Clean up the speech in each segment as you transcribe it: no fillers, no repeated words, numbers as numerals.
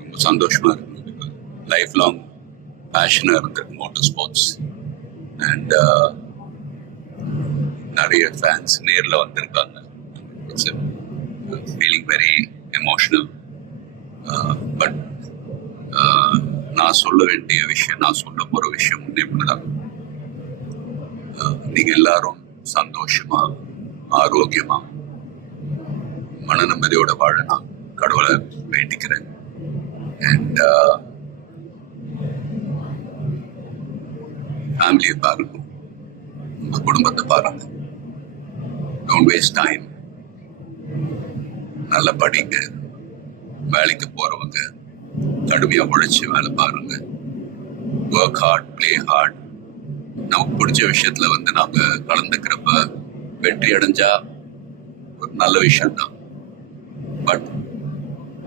ரொம்ப சந்தோஷமா இருக்கு. லைஃப் லாங் பேஷனாக இருந்திருக்கு மோட்டர் ஸ்போர்ட்ஸ். அண்ட் நிறைய ஃபேன்ஸ் நேரில் வந்திருக்காங்க. It's feeling very emotional. But நான் சொல்ல வேண்டிய விஷயம், நான் சொல்ல போகிற விஷயம் இப்படிதான். நீங்கள் எல்லாரும் சந்தோஷமா, ஆரோக்கியமா, மன நிம்மதியோட வாழ நான் கடவுளை வேண்டிக்கிறேன். அண்ட் ஃபேமிலியை பாருங்க, உங்க குடும்பத்தை பாருங்க. Don't waste time. நல்லா படிங்க. வேலைக்கு போறவங்க கடுமையா உழைச்சி வேலை பாருங்க. Work hard, play hard. நமக்கு பிடிச்ச விஷயத்துல நாங்க கலந்துக்கிறப்ப வெற்றி அடைஞ்சா ஒரு நல்ல விஷயம் தான். But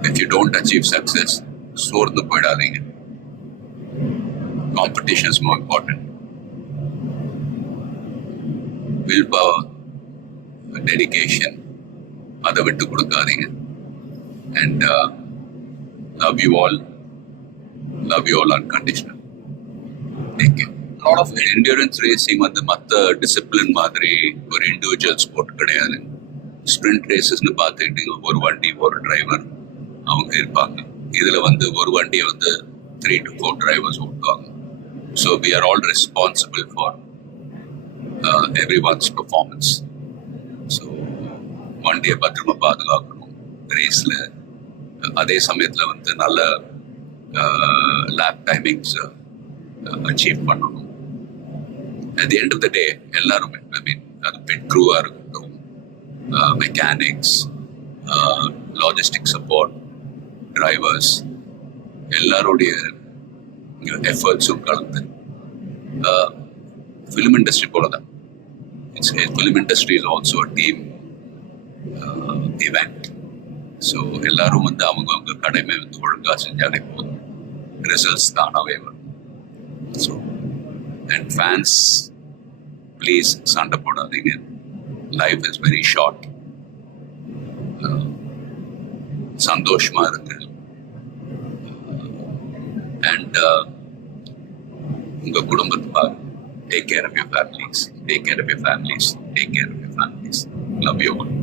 if you don't achieve success, சோர்ந்து போயிடாதீங்க. Competition is more important. Will power, dedication, அதை விட்டு கொடுக்காதீங்க. And love you all unconditional. Take care. lot of endurance racing மற்ற டிசிப்ளின் மாதிரி ஒரு இண்டிவிஜுவல் ஸ்போர்ட் கிடையாது. ஸ்ப்ரிண்ட் ரேசஸ்னு பார்த்துக்கிட்டீங்க, ஒரு வண்டி ஒரு டிரைவர் அவங்க இருப்பாங்க. இதுல ஒரு வண்டியை 3 to 4 டிரைவர்ஸ் ஓட்டுவாங்க. So we are all responsible for everyone's performance. So வண்டியை பத்திரமா பாதுகாக்கணும் ரேஸ்ல. அதே சமயத்துல நல்ல லேப் டைமிங்ஸ் அச்சீவ் பண்ணணும். At the end of the day, எல்லாருமே, அது பெட் க்ரூவா இருக்கட்டும், மெக்கானிக்ஸ், லாஜிஸ்டிக் சப்போர்ட், டிரைவர்ஸ், எல்லாருடைய எஃபர்ட்ஸும் கலந்து ஃபிலிம் இண்டஸ்ட்ரி போல தான். Film industry is also a team event. So எல்லாரும் அவங்க கடமை ஒழுங்காக செஞ்சாலே போதும், ரிசல்ட்ஸ் தானாகவே வரும். ஸோ அண்ட் ஃபேன்ஸ், ப்ளீஸ் சண்டை போடாதீங்க. Life is very short. சந்தோஷமா இருக்கு. அண்ட் உங்க குடும்பத்தை பாருங்க. Take care of your families. Take care of your families. Take care of your families. Love you all.